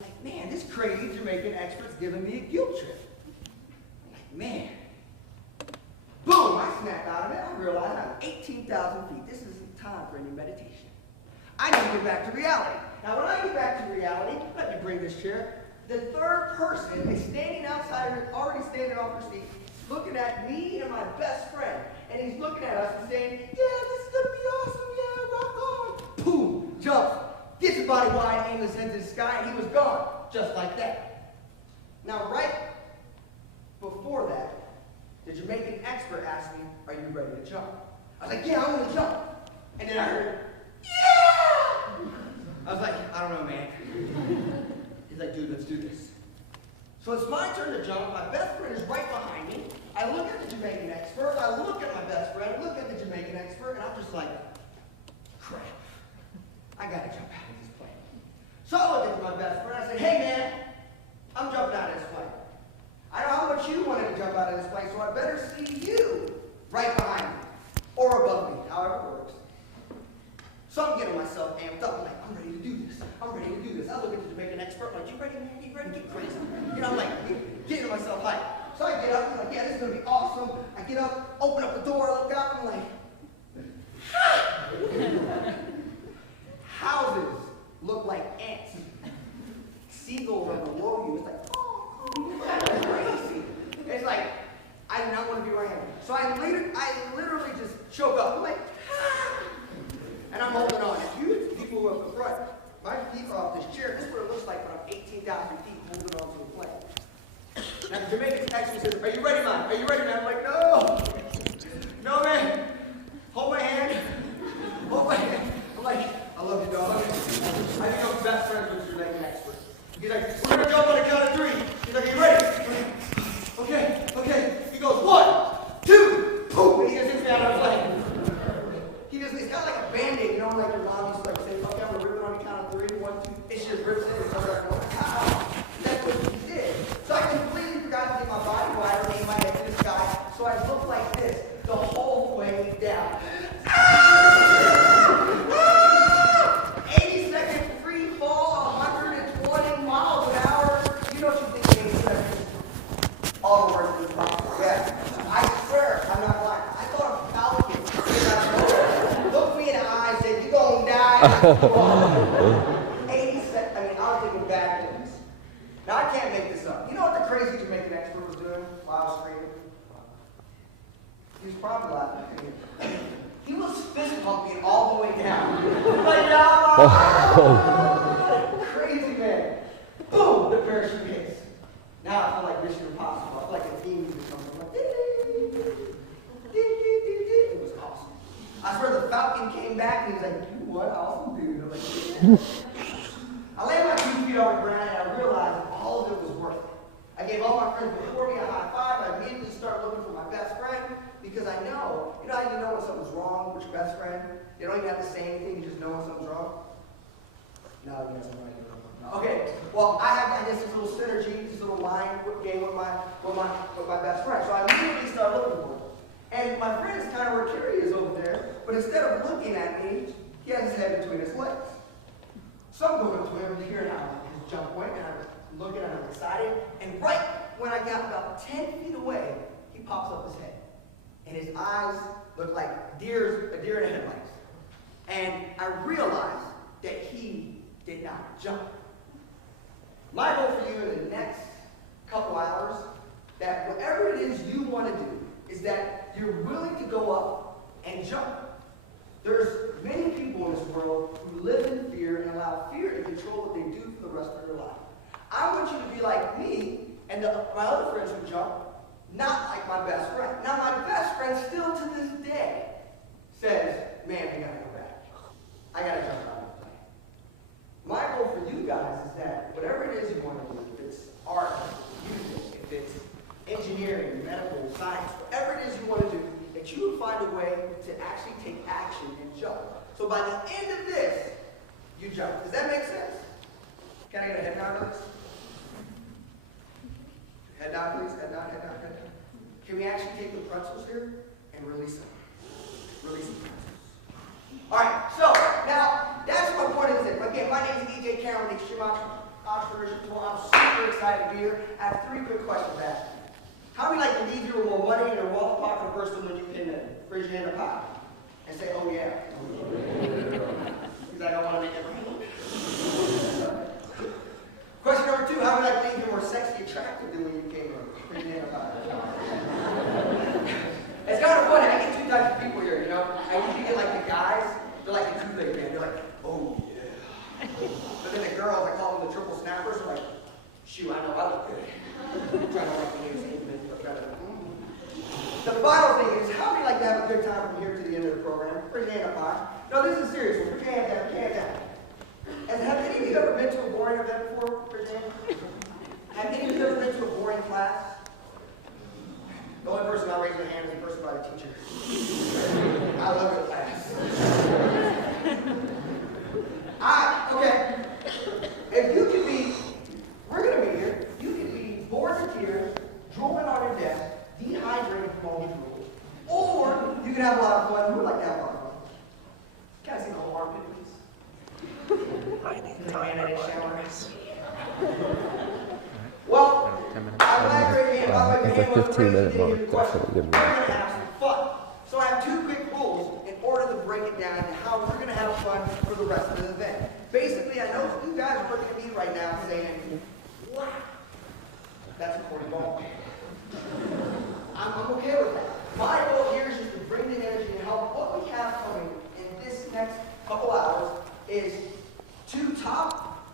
Like, man, this crazy Jamaican expert's giving me a guilt trip. Like, man. Boom, I snap out of it. I realize I'm 18,000 feet. This isn't time for any meditation. I need to get back to reality. Now, when I get back to reality, let me bring this chair. The third person is standing outside, already standing off her seat, looking at me and my best friend. And he's looking at us and saying, yeah, this is going to be awesome. Yeah, rock on. Boom, jumps. Gets his body wide, aimless into the sky, and he was gone. Just like that. Now, right before that, the Jamaican expert asked me, are you ready to jump? I was like, yeah, I'm going to jump. And then I heard, yeah! I was like, I don't know, man. He's like, dude, let's do this. So it's my turn to jump. My best friend is right behind me. I look at the Jamaican expert. I look at my best friend. I look at the Jamaican expert, and I'm just like, crap. I got to jump out of this plane. So I look at my best friend. I say, hey, man, I'm jumping out of this plane. I know how much you wanted to jump out of this plane, so I better see you right behind me or above me, however it works. So I'm getting myself amped up. I'm like, I'm ready to do this. I'm ready to do this. I look at the Jamaican expert. I'm like, you ready, man? You ready to get crazy? You know, I'm like, getting myself hyped. So I get up. I'm like, yeah, this is going to be awesome. I get up, open up the door, I look out. I'm like, houses look like ants. Seagulls are below you. It's like, it's crazy. It's like, I do not want to be right here. So I literally just choke up. I'm like, and I'm holding on. If you people up the front, my feet are off this chair. This is what it looks like when I'm 18,000 feet holding on to a plane. Now the Jamaican actually says, are you ready, man? Are you ready, man? I'm like, no. No, man. Hold my hand. Hold my hand. I'm like, I love you, dog. I think I'm best friends with the Jamaican expert. He's like, we're going to jump on the count of 3. He's like, are you ready? Okay, okay. He goes, 1, 2, boom. And he just hits me out of the plane. It's got like a band-aid, you know, like your mom used to like say, okay, I'm going to rip it on the count of 3, 1, 2. It just rips it and comes out like, wow. That's what he did. So I completely forgot to get my body wide and aim my head to the sky. So I looked like this the whole way down. 80-second free fall, 120 miles an hour. You know what you think 80 seconds? All the words is possible. Yeah. I swear, I'm not lying. I thought a falcon looked me in the eye and said, you're going to die. 80 seconds. I mean, I was thinking bad things. Now, I can't make this up. You know what the crazy Jamaican expert was doing while I was screaming? He was probably laughing. He was fist pumping all the way down. Like, crazy man. Boom, the parachute hits. Now I feel like Mission Impossible. I feel like a demon or something. Like, it was awesome. I swear the Falcon came back and he was like, you what? Awesome dude. I'm like, yeah. I landed my 2 feet on the ground and I realized that all of it was worth it. I gave all my friends before me a high five. I immediately started looking for my best friend because I know, you know how you know when something's wrong with your best friend? You don't even have to say anything, you just know when something's wrong? No, you guys are right. Okay, well, I have, I guess, this little synergy, this little line game with my best friend. So I immediately started looking for him. And my friend is kind of where Carrie is over there, but instead of looking at me, he has his head between his legs. So I'm going to him, hearing out his jump point, and I'm looking at him excited. And right when I got about 10 feet away, he pops up his head. And his eyes look like a deer in the headlights. And I realized that he did not jump. My goal for you in the next couple hours, that whatever it is you want to do, is that you're willing to go up and jump. There's many people in this world who live in fear and allow fear to control what they do for the rest of their life. I want you to be like me and my other friends who jump, not like my best friend. Now, my best friend still to this day says, man, we got to go back. I got to jump out of the plane. My goal for you guys is that whatever it is you want to do, if it's art, music, if it's engineering, medical, science, whatever it is you want to do, that you would find a way to actually take action and jump. So by the end of this, you jump. Does that make sense? Can I get a head nod, please? Head down, please. Head down, head down, head down. Can we actually take the pretzels here and release them? Release the pretzels. All right, so now that's my point of this. Again, my name is EJ Cameron Schumacher. entrepreneurship tour. I'm super excited to be here. I have 3 quick questions to ask you. How many like to leave here with more money in your wallet pocket person when you came in? Raise your hand up high and say, oh yeah. Because I don't want to make it rain. Question number 2, how many like to leave here more sexy attractive than when you came in? Raise your hand up high. It's kind of funny. I get 2 types of people here, you know. I usually get like the guys, they're like the Kool-Aid man. They're like, oh yeah. But then the girls, I call them the triple snappers, are like, shoot, I know I look good. I'm trying to like the news statement, but trying to. The final thing is, how many like to have a good time from here to the end of the program? Raise your hand up high. No, this is serious. Put your hand down. Put your hand down. And have any of you ever been to a boring event before? Raise your hand. Have any of you ever been to a boring class? The only person not raising their hand is the person by the teacher. I love your class. Okay. If you could be, we're going to be here, you could be bored to tears, drooling on your desk, dehydrated from all these rules, or you could have a lot of fun. Who would like to have a lot of fun? Can I see the whole armpit, please? I need Well, I'm glad you're here. It's a 15-minute mark. That's what we're going to have some fun. So I have 2 quick rules in order to break it down and how we're going to have fun for the rest of the event. Basically, I know you guys are looking at me right now saying, wow, that's a 40 ball. I'm okay with that. My goal here is just to bring the energy and help. What we have coming in this next couple hours is 2 top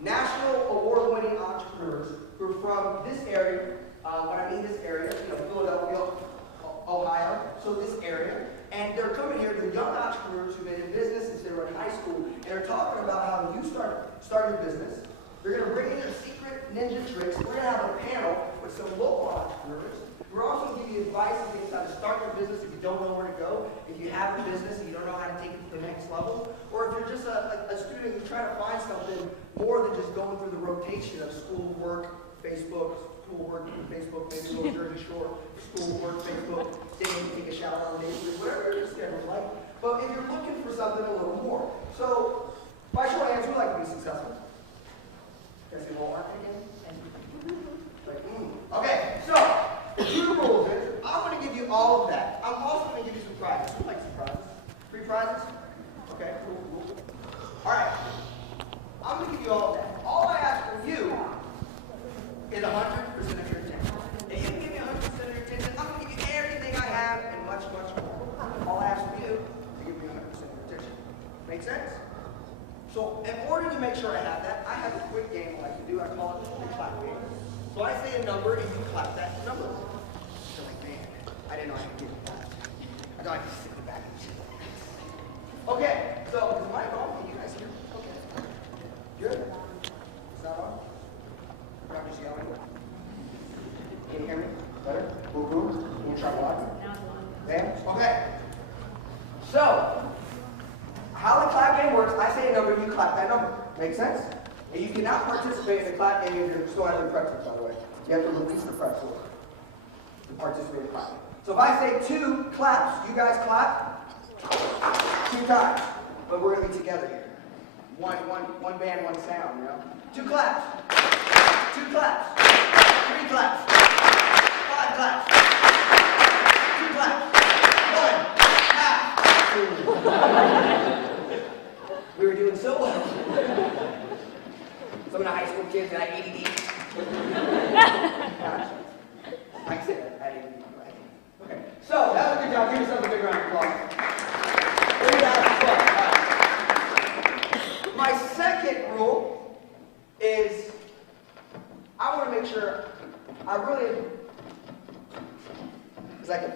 national award-winning entrepreneurs who are from this area. When I mean this area, Philadelphia, Ohio, so this area. And they're coming here, they're young entrepreneurs who've been in business since they were in high school, and they're talking about how you start your business. They're going to bring in their secret ninja tricks. We're going to have a panel with some local entrepreneurs. We're also going to give you advice on things how to start your business if you don't know where to go, if you have a business and you don't know how to take it to the next level, or if you're just a student who's trying to find something more than just going through the rotation of school, work, Facebook, school, work, Facebook, maybe a little Jersey Shore, school, work, Facebook, then take a shower on the day, whatever your schedule's like. But if you're looking for something a little more. So, by show of hands, who would like to be successful? Can I see Walmart again? Okay, so, 2 rules is, I'm going to give you all of that. I'm also going to give you some prizes. Who likes some prizes? 3 prizes? Okay, cool. All right. I'm going to give you all of that. All I ask from you is 100% of your attention. If you give me 100% of your attention, I'm going to give you everything I have and much, much more. All I ask from you is to give me 100% of your attention. Make sense? So, in order to make sure I have that, I have a quick game I like to do. I call it the clap game. So I say a number and you clap that number. You're like, man, I didn't know I could do that. I thought I could sit in the back and shit. Okay, so is the mic on? Can you guys hear me? Okay. Good. Is that on? I'm just yelling. Can you hear me? Better? Cool, cool. Can you try one? Yeah? Okay. So, how the clap game works, I say a number, you clap that number. Make sense? And you cannot participate in the clap game if you're still having pretzels, by the way. You have to release the pretzel to participate in the clap game. So if I say 2 claps, you guys clap 2 times. But we're going to be together here. One band, one sound, you know? 2 claps. 2 claps. 3 claps. 5 claps. 2 claps. 1 half. We were doing so well. Some of the high school kids got ADD. I said I had ADD. Okay. So, that was a good job. Give yourself a big round of applause. My second rule is I want to make sure I really, it's like an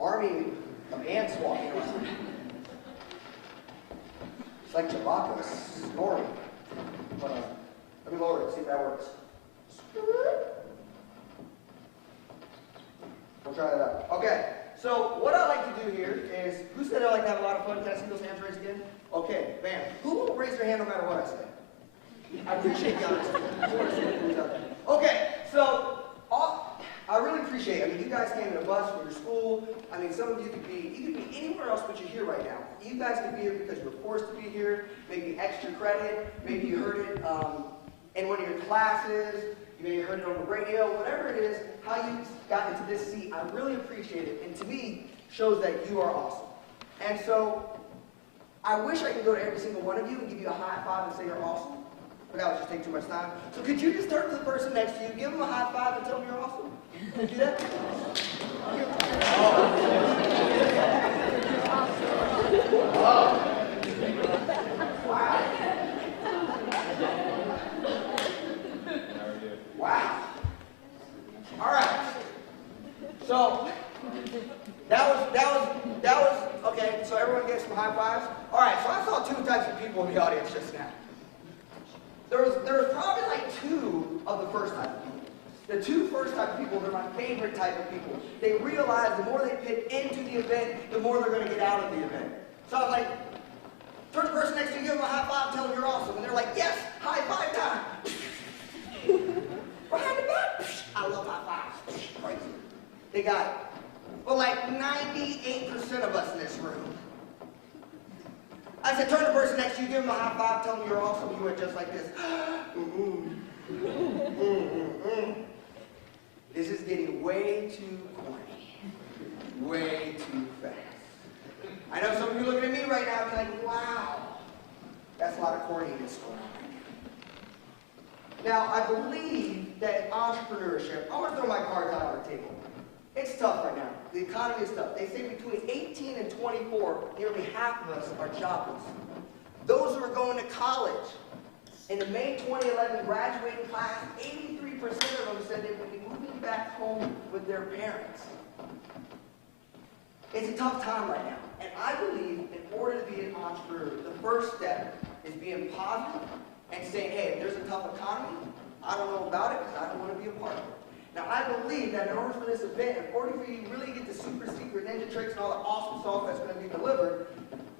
army of ants walking around. It's like Chewbacca snoring. Let me lower it, see if that works. We'll try that out. Okay, so what I like to do here is, who said I like to have a lot of fun? Can I see those hands raised again? Okay, bam. Who will raise their hand no matter what I say? I appreciate the honesty. Okay, so I really appreciate it. I mean, you guys came in a bus from your school. I mean, some of you could be anywhere else but you're here right now. You guys could be here because you were forced to be here, maybe extra credit, maybe you heard it in one of your classes, you may have heard it on the radio, whatever it is, how you got into this seat, I really appreciate it. And to me, shows that you are awesome. And so, I wish I could go to every single one of you and give you a high five and say you're awesome. But that would just take too much time. So could you just turn to the person next to you, give them a high five and tell them you're awesome? Can you do that? Oh. Wow. Wow. All right. So that was okay. So everyone gets some high fives. All right. So I saw two types of people in the audience just now. There was probably like two of the first type of people. The two first type of people, they're my favorite type of people. They realize the more they fit into the event, the more they're going to get out of the event. So I was like, turn the person next to you, give them a high five, tell them you're awesome. And they're like, yes, high five time. Behind the back, I love high fives. Crazy. They got it. But like 98% of us in this room, I said, turn the person next to you, give them a high five, tell them you're awesome. You went just like this. This is getting way too corny. Way too fast. I know some of you looking at me right now and be like, wow, that's a lot of corniness going on right now. Now, I believe that in entrepreneurship, I'm going to throw my cards out on the table. It's tough right now. The economy is tough. They say between 18 and 24, nearly half of us are jobless. Those who are going to college, in the May 2011 graduating class, 83% of them said they would be moving back home with their parents. It's a tough time right now. And I believe in order to be an entrepreneur, the first step is being positive and saying, hey, if there's a tough economy, I don't know about it because I don't want to be a part of it. Now, I believe that in order for this event, in order for you to really get the super secret ninja tricks and all the awesome stuff that's going to be delivered,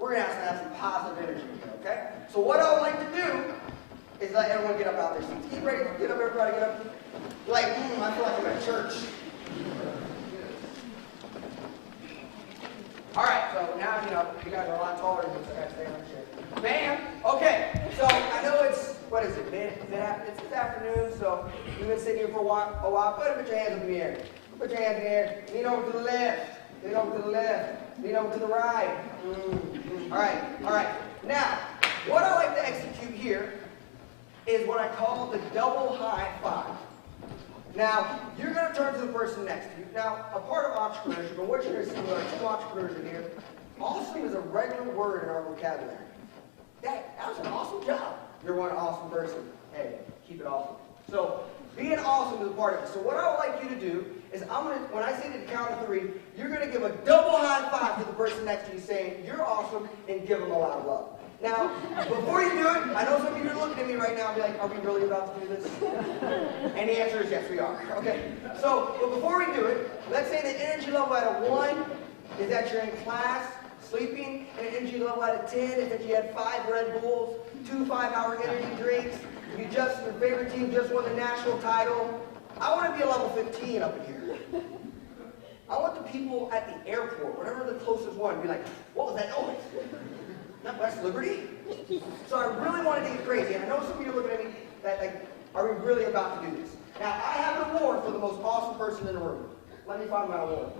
we're going to have some positive energy here, okay? So what I would like to do is let everyone get up out their seats. Get ready, get up, everybody, get up. Like, I feel like I'm at church. All right, so now, you guys are a lot taller than me, so I got to stay on the chair. Bam! Okay, so I know it's, what is it, it's this afternoon, so you've been sitting here for a while. Go ahead and put your hands up in the air. Put your hands in the air. Lean over to the left. Lean over to the left. Lean over to the right. All right. Now, what I like to execute here is what I call the double high five. Now, you're going to turn to the person next to you. Now, a part of entrepreneurship, and what you're going to see, there are two entrepreneurs in here. Awesome is a regular word in our vocabulary. That was an awesome job. You're one awesome person. Hey, keep it awesome. So, being awesome is a part of it. So what I would like you to do is when I say to the count of 3, you're going to give a double high five to the person next to you saying, you're awesome, and give them a lot of love. Now, before you do it, I know some of you are looking at me right now and be like, are we really about to do this? And the answer is yes, we are. Okay. So, but before we do it, let's say the energy level at a 1 is that you're in class, sleeping, and the energy level at a 10 is that you had 5 Red Bulls, 2 5-hour energy drinks, your favorite team just won the national title. I want to be a level 15 up in here. I want the people at the airport, whatever the closest one, be like, what was that noise? Not West Liberty? So I really wanted to get crazy, and I know some of you are looking at me that like, are we really about to do this? Now, I have an award for the most awesome person in the room. Let me find my award.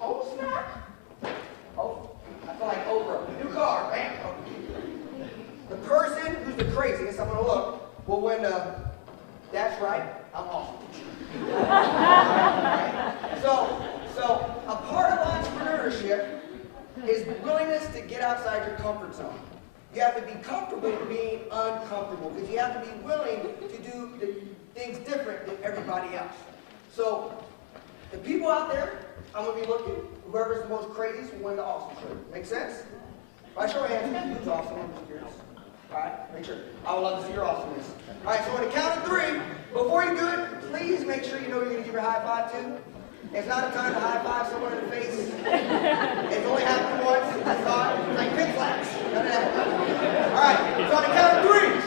Oh, snap! Oh, I feel like Oprah. New car, bam! Oh. The person who's the craziest, I'm going to look, will win the, that's right, I'm awesome. Right? So, a part of entrepreneurship is willingness to get outside your comfort zone. You have to be comfortable being uncomfortable because you have to be willing to do the things different than everybody else. So, the people out there, I'm going to be looking, whoever's the most craziest will win the awesome shirt. Make sense? If I show my hands, who's awesome? I'm just curious. Alright, make sure. I would love to see your awesomeness. Alright, so on the count of 3, before you do it, please make sure you know you're going to give your high five to. It's not a time to high five someone in the face. It's only happened once. I saw it. It's like Pink Flags. Alright, so on the count of 3.